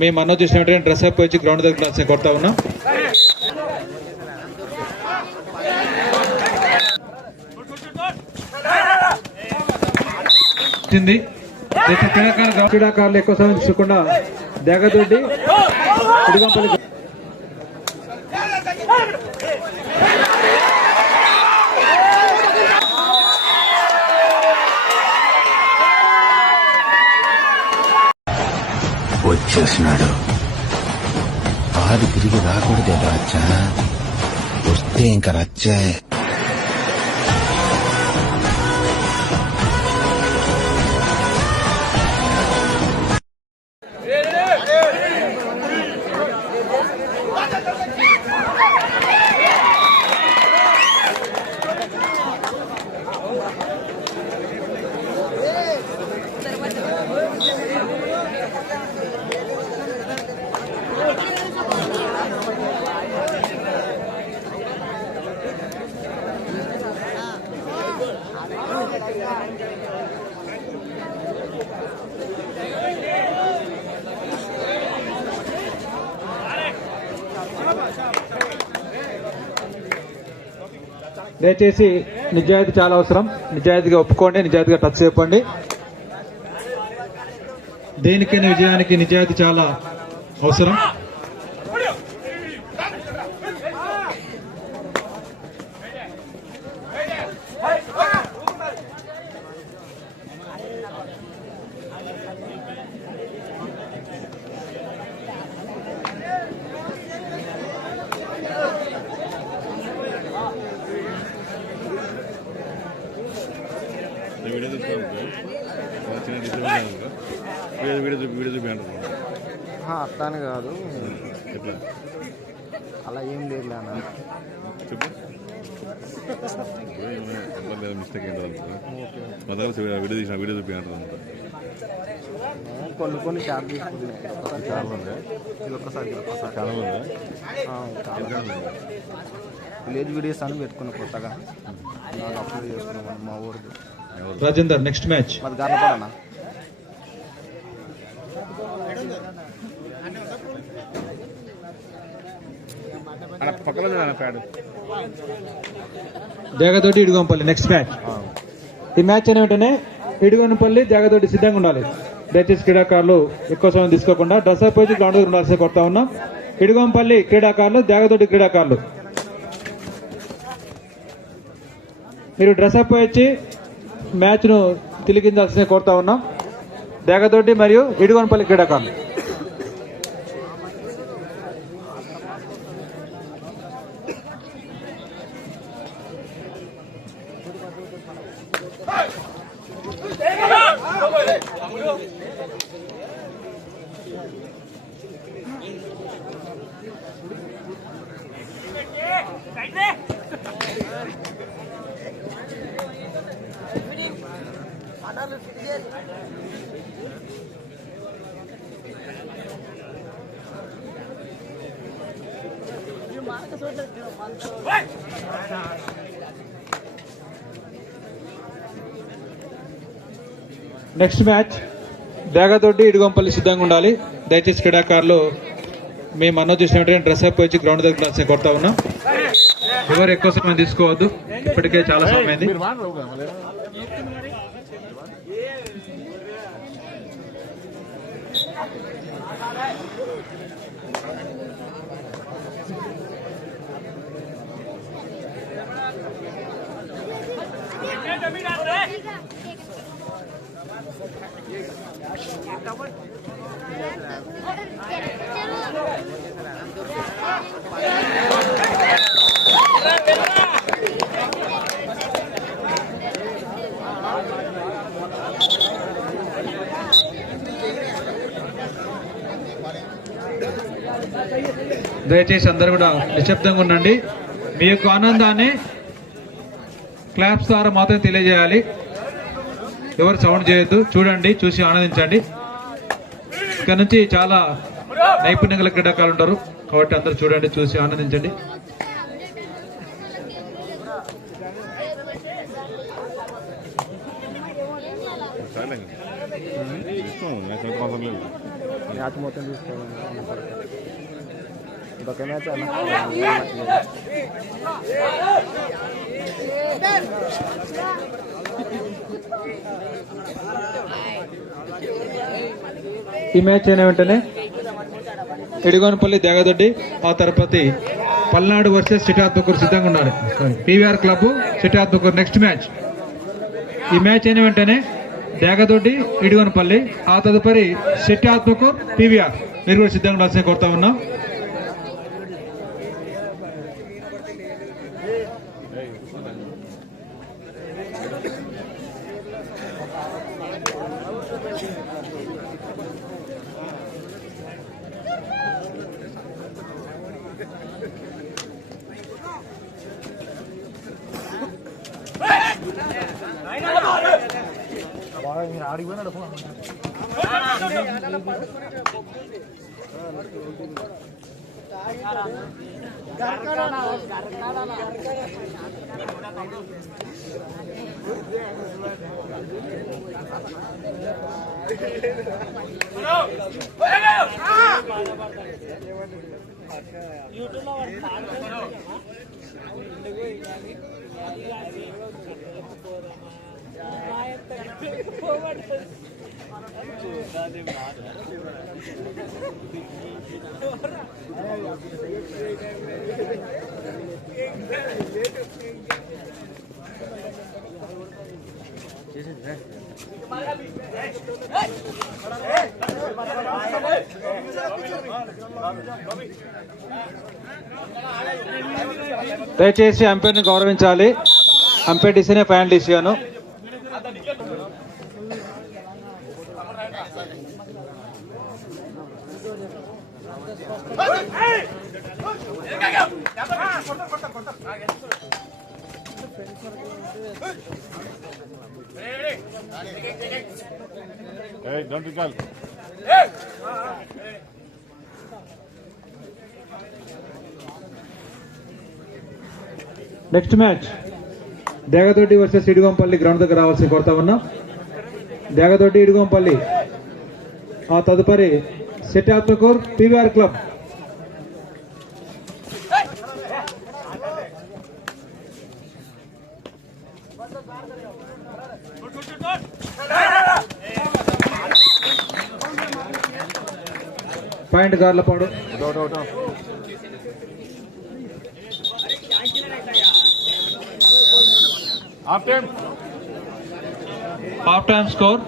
మేము అన్నో చూసినట్టు డ్రెస్ అప్ వచ్చి గ్రౌండ్ దగ్గర కొడతా ఉన్నాం. క్రీడాకారులు ఎక్కువ సమయం తీసుకోకుండా దేగదొడ్డి ఇడుగంపల్లి వచ్చేసినాడు. ఆది తిరిగి రాకూడదే రచ్చ, వస్తే ఇంక రచ్చే. దయచేసి నిజాయితీ చాలా అవసరం. నిజాయితీగా ఒప్పుకోండి, నిజాయితీగా టచ్ చెప్పండి. దేనికైనా విజయానికి నిజాయితీ చాలా అవసరం. అట్లానే కాదు, అలా ఏం లేదు అన్న. మిస్టేక్ వీడియో చూపి కొన్ని క్యాబ్ తీసుకుంటున్నాయి. చాలా ఉంది. చాలా ఉంది. విలేజ్ వీడియోస్ అని పెట్టుకున్నా కొత్తగా, నాకు అప్లోడ్ చేసుకున్నాం మా ఊరిది. రాజేందర్ నెక్స్ట్ మ్యాచ్ మాది గార్లపాడన్నా. దేగదొడ్డి ఇడుగంపల్లి నెక్స్ట్ మ్యాచ్. ఈ మ్యాచ్ అనే వెంటనే ఇడుగంపల్లి దేగదొడ్డి సిద్ధంగా ఉండాలి. దయచేసి క్రీడాకారులు ఎక్కువ సమయం తీసుకోకుండా డ్రెస్ అప్ వచ్చి గ్రౌండ్ దగ్గర ఉండాల్సి కొడతా ఉన్నాం. ఇడుగంపల్లి క్రీడాకారులు, దేగదొడ్డి క్రీడాకారులు మీరు డ్రెస్ అప్ వచ్చి మ్యాచ్ ను తిలిగించాల్సిన కోరుతా ఉన్నాం. దేగదొడ్డి మరియు ఇడుగంపల్లి క్రీడాకారులు. నెక్స్ట్ మ్యాచ్ దేగదొడ్డి ఇడుగంపల్లి సిద్ధంగా ఉండాలి. దయచేసి క్రీడాకారులు మేము అన్నో చూసినట్టు డ్రెస్ అప్ వచ్చి గ్రౌండ్ దగ్గర కొడతా ఉన్నాం. ఎవరు ఎక్కువ సమయం తీసుకోవద్దు, ఇప్పటికే చాలా సమయం అయింది. దయచేసి అందరూ కూడా నిశ్శబ్దంగా ఉండండి. మీ యొక్క ఆనందాన్ని క్లాప్స్ ద్వారా మాత్రం తెలియజేయాలి. ఎవరు సౌండ్ చేయొద్దు. చూడండి, చూసి ఆనందించండి. ఇక్కడ నుంచి చాలా నైపుణ్యం గల క్రీడాకారులు ఉంటారు కాబట్టి అందరూ చూడండి, చూసి ఆనందించండి. మ్యాచ్ అయితే అవసరం లేదు. మ్యాచ్ మొత్తం తీసుకోవాలి. ఇదొక మ్యాచ్ అన్న. ఈ మ్యాచ్ అయిన వెంటనే ఎడిగోనపల్లి దేగదొడ్డి, ఆ తరపతి పల్నాడు వర్సెస్ సిటాత్మకూరు సిద్ధంగా ఉన్నారు. PVR club Sitatmakuru next match. ఈ మ్యాచ్ అయిన వెంటనే దేగదొడ్డి, ఇడిగోనపల్లి, ఆ తదుపరి సిటాత్మకూరు, పీవీఆర్ మీరు కూడా సిద్ధంగా ఉండాల్సిన కోరుతా ఉన్నాం. ఆడిపోయినాడు. దయచేసి అంపైర్ని గౌరవించాలి. అంపైర్ డిసినే final decision. Don't recall. Next match Degadoddi versus Idigompalli ground దగ్గర రావాల్సి కోరుతా ఉన్నాం. దేగదొడ్డి, ఇడిగోంపల్లి, ఆ తదుపరి Sitatmakuru, PVR club. Point Garlapadu. Half time score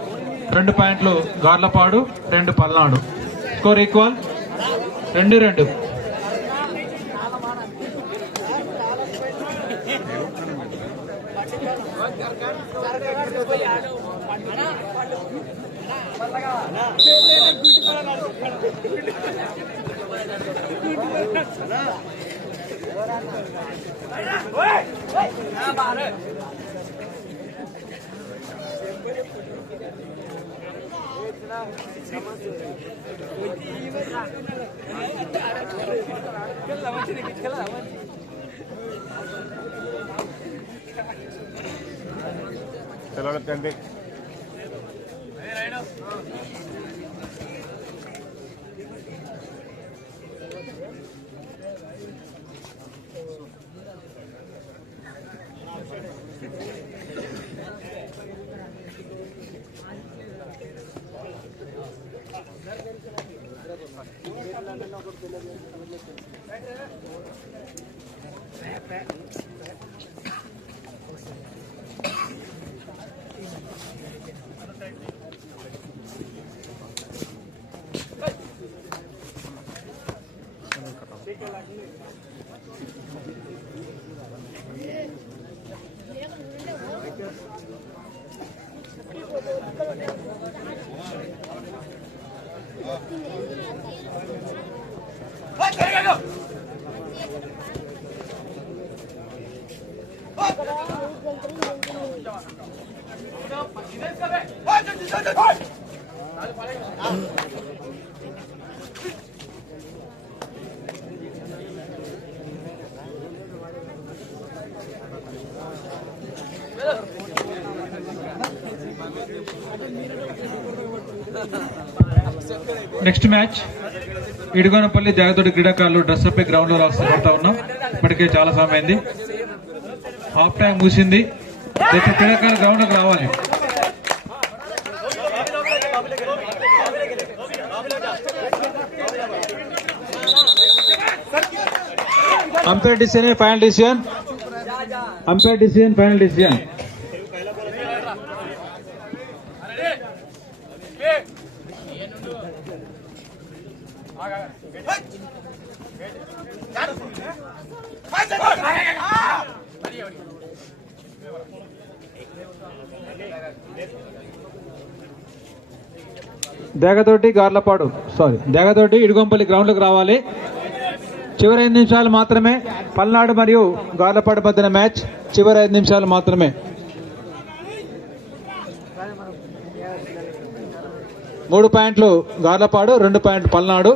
2 పాయింట్లు గార్లపాడు, 2 పల్నాడు. Score equal 2-2. తెలవదండి. నెక్స్ట్ మ్యాచ్ ఇడుగోనపల్లి దేగతోటి క్రీడాకారులు డ్రెస్ అప్ గ్రౌండ్ లో రాస్తా ఉన్నాం. ఇప్పటికే చాలా సమయం అయింది, హాఫ్ టైం ముగిసింది. క్రీడాకారులు గ్రౌండ్ లోకి రావాలి. Umpire decision final decision. Umpire decision final decision. Degatoti Garlapadu Degatoti Idugompalli ground లోకి రావాలి. చివరి 5 నిమిషాలు మాత్రమే. పల్నాడు మరియు గార్లపాడు మధ్యన మ్యాచ్. చివరి 5 నిమిషాలు మాత్రమే. 3 పాయింట్లు గార్లపాడు, 2 పాయింట్లు పల్నాడు.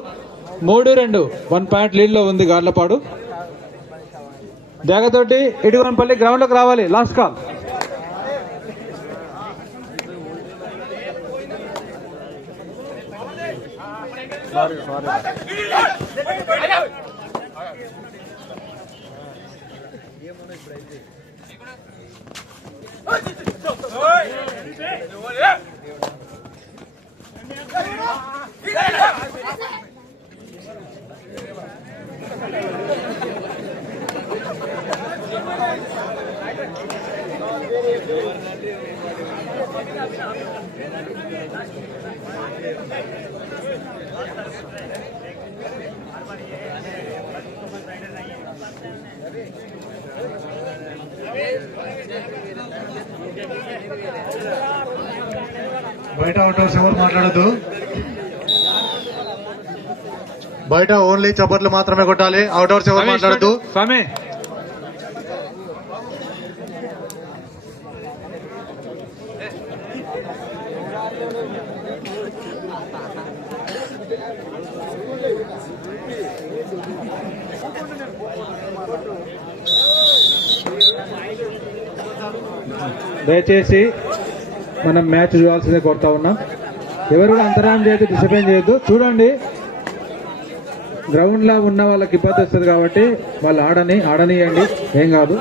3-2 1 పాయింట్ లీడ్ లో ఉంది గార్లపాడు. దేగతోటి ఇడుగొంపల్లి గ్రౌండ్ లోకి రావాలి. Last call. బయట అవుటర్స్ ఎవరు మాట్లాడద్దు. బయట ఓన్లీ చప్పట్లు మాత్రమే కొట్టాలి. అవుటర్స్ ఎవరు మాట్లాడద్దు. స్వామి దయచేసి మనం మ్యాచ్ చూడాల్సిందే కోరుతా ఉన్నాం. ఎవరు కూడా అంతరాయం చేయొద్దు, డిస్టర్బెన్స్ చేయొద్దు. చూడండి, గ్రౌండ్ లో ఉన్న వాళ్ళకి ఇబ్బంది వస్తుంది కాబట్టి వాళ్ళు ఆడనియండి, ఏం కాదు.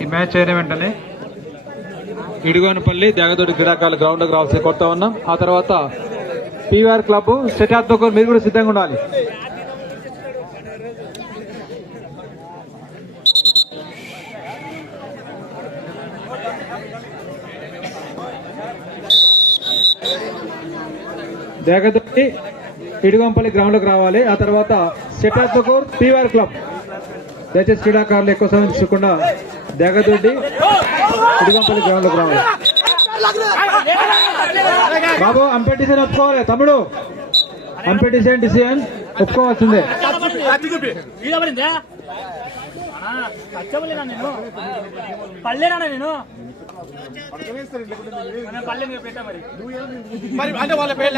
ఈ మ్యాచ్ అయిన వెంటనే ఇడుగోనపల్లి దేగతోటి క్రీడాకారులు గ్రౌండ్ లోకి రావాల్సి కొడతా ఉన్నాం. ఆ తర్వాత పీవీఆర్ క్లబ్ సెటాప్ తో మీరు కూడా సిద్ధంగా ఉండాలి. దేగతోటి ఇడుగొంపల్లి గ్రౌండ్ లోకి రావాలి. ఆ తర్వాత సెటాప్ తో పీవీఆర్ క్లబ్. దయచేసి క్రీడాకారులు ఎక్కువ సమయం తీసుకోకుండా దేగతోటి ఇడుగొంపల్లి గ్రౌండ్ లోకి రావాలి. బాబు అంపైర్ డిసిజన్ ఒప్పుకోవాలి. తమ్ముడు అంపైర్ డిసిజన్ ఒప్పుకోవాల్సిందే. నేను పల్లెనా నేను అంటే వాళ్ళ పేరు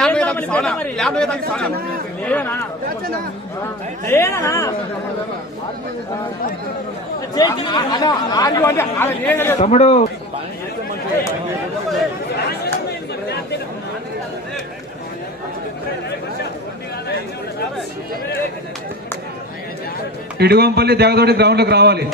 తమ్ముడు ఇడుగొంపల్లి దేగతోటి గ్రౌండ్ లోకి రావాలి.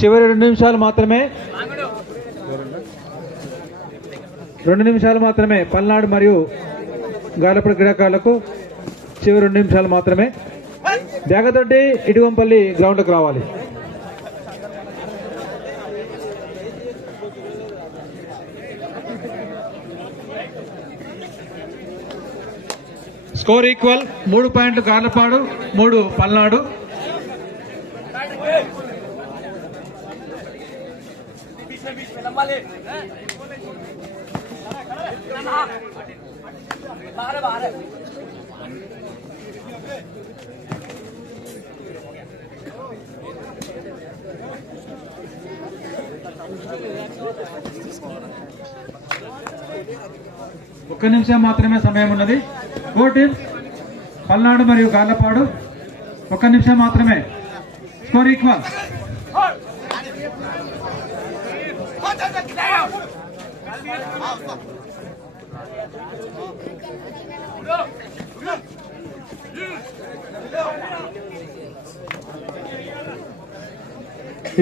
చివరి 2 నిమిషాలు మాత్రమే. 2 నిమిషాలు మాత్రమే. పల్నాడు మరియు గార్లపాడు క్రీడాకారులకు చివరి 2 నిమిషాలు మాత్రమే. దేగతోటి ఇడుగొంపల్లి గ్రౌండ్ లోకి రావాలి. స్కోర్ ఈక్వల్ 3 పాయింట్లు గార్లపాడు 3 పల్నాడు. ఒక్క నిమిషం మాత్రమే సమయం ఉన్నది. కోటి పల్నాడు మరియు గార్లపాడు 1 నిమిషం మాత్రమే. Score equal.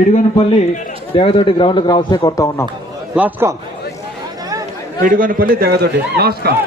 ఇడుగనపల్లి దేగదొడ్డి గ్రౌండ్కి రావాల్సి కోరుతా ఉన్నాం. Last call. Iduganapalli Degadoddi last call.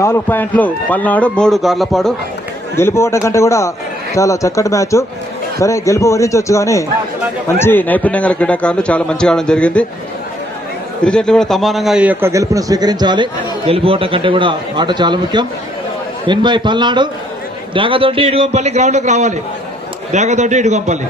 నాలుగు పాయింట్లు పల్నాడు 3 గార్లపాడు. గెలుపుకోవటం కంటే కూడా చాలా చక్కటి మ్యాచ్. సరే గెలుపు వరించవచ్చు కానీ మంచి నైపుణ్యం గల క్రీడాకారులు చాలా మంచిగా ఆడడం జరిగింది. ఇరు జట్లు కూడా సమానంగా ఈ యొక్క గెలుపును స్వీకరించాలి. గెలుపుకోవటం కంటే కూడా ఆట చాలా ముఖ్యం. Win by Palnadu. దేగదొడ్డి ఇడుగంపల్లి గ్రౌండ్లోకి రావాలి. దేగదొడ్డి ఇడుగంపల్లి.